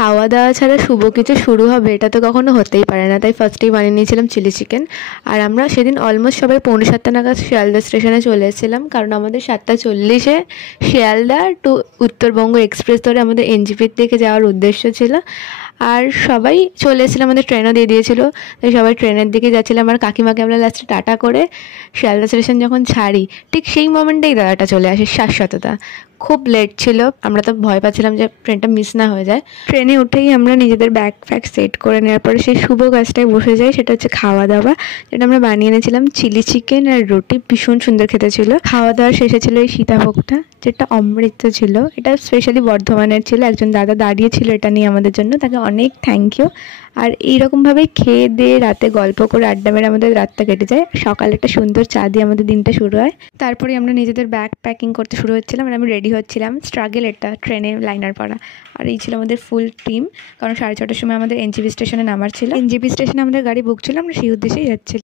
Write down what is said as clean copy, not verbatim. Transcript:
খাওয়া দাওয়া ছাড়া শুভ কিছু শুরু হবে এটা তো কখনো হতেই পারে না, তাই ফার্স্টেই বানিয়ে নিয়েছিলাম চিলি চিকেন। আর আমরা সেদিন অলমোস্ট সবাই 7:45 নাগাদ শিয়ালদা স্টেশনে চলে এসেছিলাম, কারণ আমাদের 7:40-এ শিয়ালদা টু উত্তরবঙ্গ এক্সপ্রেস ধরে আমাদের এনজেপির দিকে যাওয়ার উদ্দেশ্য ছিল। আর সবাই চলে এসেছিলো, আমাদের ট্রেনও দিয়ে দিয়েছিলো, তাই সবাই ট্রেনের দিকে যাচ্ছিলাম। আর কাকিমাকে আমরা লাস্টে টাটা করে শিয়ালদা স্টেশন যখন ছাড়ি, ঠিক সেই মোমেন্টেই দাদাটা চলে আসে, শাশ্বতদা। খুব লেট ছিল, আমরা তো ভয় পাচ্ছিলাম যে ট্রেনটা মিস না হয়ে যায়। ট্রেনে উঠেই আমরা নিজেদের ব্যাগ ফ্যাগ সেট করে নেওয়ার পরে সেই শুভ কাজটায় বসে যাই, সেটা হচ্ছে খাওয়া দাওয়া। যেটা আমরা বানিয়ে এনেছিলাম চিলি চিকেন আর রুটি, ভীষণ সুন্দর খেতে ছিল। খাওয়া দাওয়ার শেষে ছিল এই সীতাভোগটা, যেটা অমৃত ছিল। এটা স্পেশালি বর্ধমানের ছিল, একজন দাদা দাঁড়িয়েছিল এটা নিয়ে আমাদের জন্য, তাকে অনেক থ্যাংক ইউ। আর এইরকমভাবেই খেয়ে দিয়ে রাতে গল্প করে আড্ডা মেরে আমাদের রাতটা কেটে যায়। সকালে একটা সুন্দর চা দিয়ে আমাদের দিনটা শুরু হয়। তারপরে আমরা নিজেদের ব্যাগ প্যাকিং করতে শুরু হচ্ছিলাম, আর আমি রেডি হচ্ছিলাম। স্ট্রাগল এটা, ট্রেনে লাইনার পরা। আর এই ছিল আমাদের ফুল টিম, কারণ 6:30টার সময় আমাদের এনজেপি স্টেশনে নামার ছিল। এনজেপি স্টেশনে আমাদের গাড়ি বুক ছিল, আমরা সেই উদ্দেশ্যেই যাচ্ছিলাম।